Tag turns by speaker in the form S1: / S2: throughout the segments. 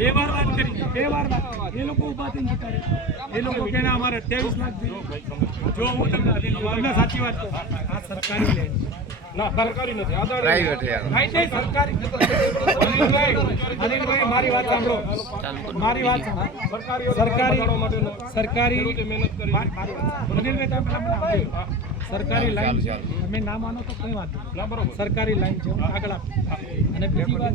S1: બે વાર વાત કરી. બે વાર વાત એ લોકો ઊભા થઈને જતા એ લોકો કે અમારે 23 લાખ જોઈએ. જો હું તમને તમને સાચી વાત આ સરકારી લેન્ડ
S2: ના સરકારી નથી.
S3: પ્રાઇવેટ
S1: સરકારી. મારી વાત સાંભળો. મારી વાત સાંભળો. સરકારી સરકારી. સરકારી લાઈન છે. અમે ના માનો તો કઈ વાત. સરકારી લાઈન છે. આગળ આપો. અને બીજી વાત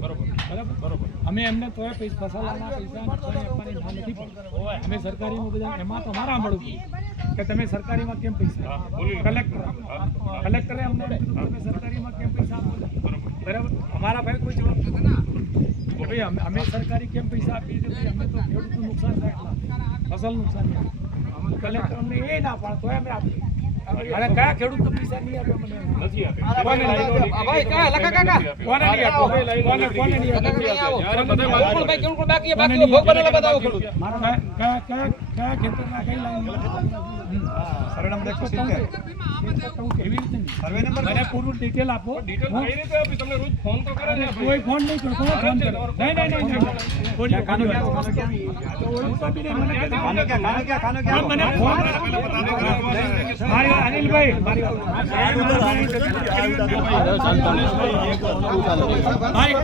S2: બરોબર.
S1: અમે એમને તોય પૈસા ફસાવાના પૈસા આપવાની ના નથી. અમે સરકારીમાં બધા એમાં તો મારા મળવું કે તમે સરકારીમાં કેમ પૈસા? કલેક્ટર કલેક્ટરે અમને સરકારીમાં કેમ પૈસા આપો બરાબર? અમારા ભાઈ કોઈ જવાબ નથી. કે ભાઈ, અમે અમે સરકારી કેમ પૈસા આપીએ છીએ? અમે તો ખેડૂતનું નુકસાન થાય ફસલ નુકસાન થાય. કલેક્ટર અમને એ ના પાડે તોય અમે આપીએ. અને કયા ખેડૂત પૈસા નહીં આપે મને?
S2: નથી આપે.
S1: કોને નહીં આપે?
S4: ભાઈ ક્યાં લખા કાકા
S1: કોને નહીં આપે? કોને કોને નહીં આપે?
S2: જ્યારે બધા માલ-
S4: ભાઈ કેવું બાકી બાકી ભોગ બનેલા બતાવો ખેડૂત.
S1: કયા કયા કયા કયા ખેતરમાં કઈ લાઈન એવી રીતે નહીં. મને પૂરું ડિટેલ આપો.
S2: ડિટેલ કઈ રીતે આપી? તમને રોજ ફોન તો કરે ને
S1: કોઈ ફોન નહીં કરતો ફોન કરો. નહીં નહીં નહીં કોઈ. કાનો ક્યાં? કાનો ઓળખતો કાનો નહીં, મને ફોન મારી વાત મારી વાત ભાઈ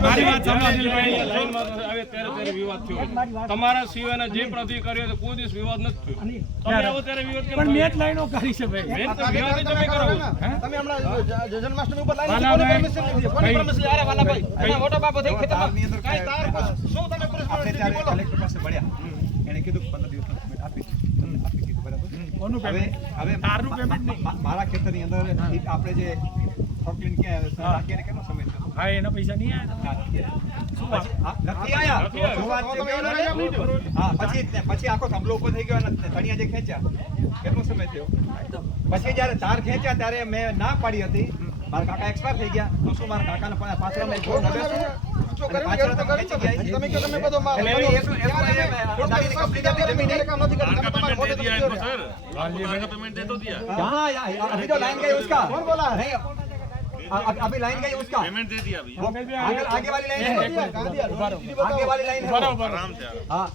S1: મારી વાત સાંભળો અનિલભાઈ.
S2: લાઈનમાં આવે ત્યારે ત્યારે વિવાદ થયો તમારા સિવાયના જે અધિકારીઓ હતા, કોઈ દિવસ વિવાદ નથી થયો. તમે વિવાદ
S1: પણ મેં
S2: થયો?
S1: જ લાઈનો કરી છે ભાઈ.
S2: મેન તો વિવાદ તમે કરાવો છો.
S4: તમે હમણાં જ- જન્માષ્ટમી ઉપર લાઈન? અરે વાલાભાઈ, એના મોટા બાપો થઈ ખેતરમાં. કાંઈ તાર શું તમે લીધી? બોલો.
S5: કલેક્ટર પાસે મળ્યા એને કીધું કે પંદર દિવસનો પેમેન્ટ આપી છે તમને આપી દીધું બરાબર
S1: કોનું
S5: હવે
S1: પેમેન્ટ
S5: હવે
S1: તારનું પેમેન્ટ નહીં.
S5: મારા ખેતરની અંદર આપણે જે ફોકલીન કે રાખીને કેનો સમય થયો?
S1: હા એના પૈસા નહીં આવ્યા
S5: નથી આવ્યા. પછી- હા, આખો થાંભલો ઊભો થઈ ગયો અને ધણિયા જે ખેંચ્યા. કેટલો સમય થયો? પછી જ્યારે તાર ખેંચ્યા ત્યારે મેં ના પાડી હતી. મારા કાકા એક્સપાયર થઈ ગયા. તો શું મારા કાકા પા- પાછળ મેં?
S4: જો
S5: અને
S4: કરી
S5: પાછળ
S4: તો
S5: તમે
S4: કરી
S5: ખેંચી ગયા.
S4: તમે કહો તમે બધો માં-
S5: એટલે એવી એટલું- એટલું
S4: ત્યારે
S5: એ
S4: તમે
S5: મેં દાદીની complete આપી જમીન
S4: ત્યારે કામ નથી કરતા. તમે તમારા મોઢે તો કીધું ને.
S5: हाँ या, या, अभी जो लाइन गई उसका
S4: कौन बोला है?
S5: नहीं अ- अ- अभी लाइन गई उसका पेमेंट दे दिया अभी आगे आगे वाली लाइन है
S4: कहाँ दिया?
S5: आगे वाली लाइन है वो। हाँ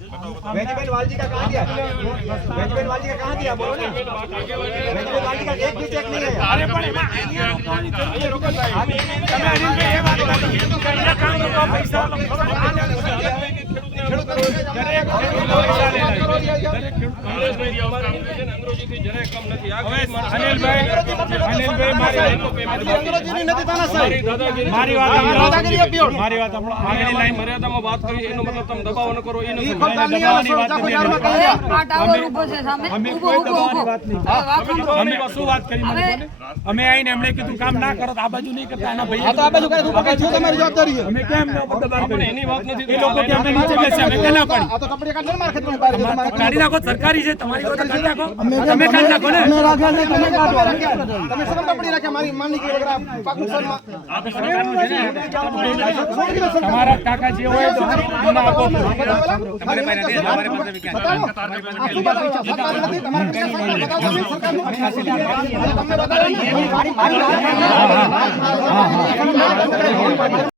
S5: वेजिटेबल वालजी का कहाँ दिया वेजिटेबल वालजी का कहाँ दिया बोलो ना वेजिटेबल वालजी का एक भी चेक नहीं है
S1: પૈસા. દરેક પૈસા મારી વાત.
S2: આગળની લાઈન મર્યાદામાં કરી એનો મતલબ તમે દબાવ કરો એ નથી
S1: દબાવવાની અમે દબાવવાની આવીને એમણે કીધું કામ ના કરો આ બાજુ નહીં કરતા આના ભાઈ
S4: આ બાજુ કરે ઉપર કાંઈ તમારી જવાબદારી છે.
S1: અમે કેમ ન દબાણ
S2: પણ એની વાત નથી
S1: એ લોકો કે અમે નીચે બેસે અમે પેલા પાડી
S4: આ તો કપડી કાઢ લે ને મારા ખેતરની બહાર. તમારે
S1: કાઢી નાખો સરકારી છે તમારી વાત કાઢી નાખો. તમે કાઢી નાખો ને?
S4: તમે કાઢો. તમે શરમ કપડી રાખ્યા મારી માની કે વગર આ પાક નુકસાનમાં.
S1: તમારા કાકા જે હોય તો અમને આપો.
S4: છે? સરકાર નથી. તમારે ક્યાં સરકાર બતાવો છો? સરકારનું? તમને બતાવો.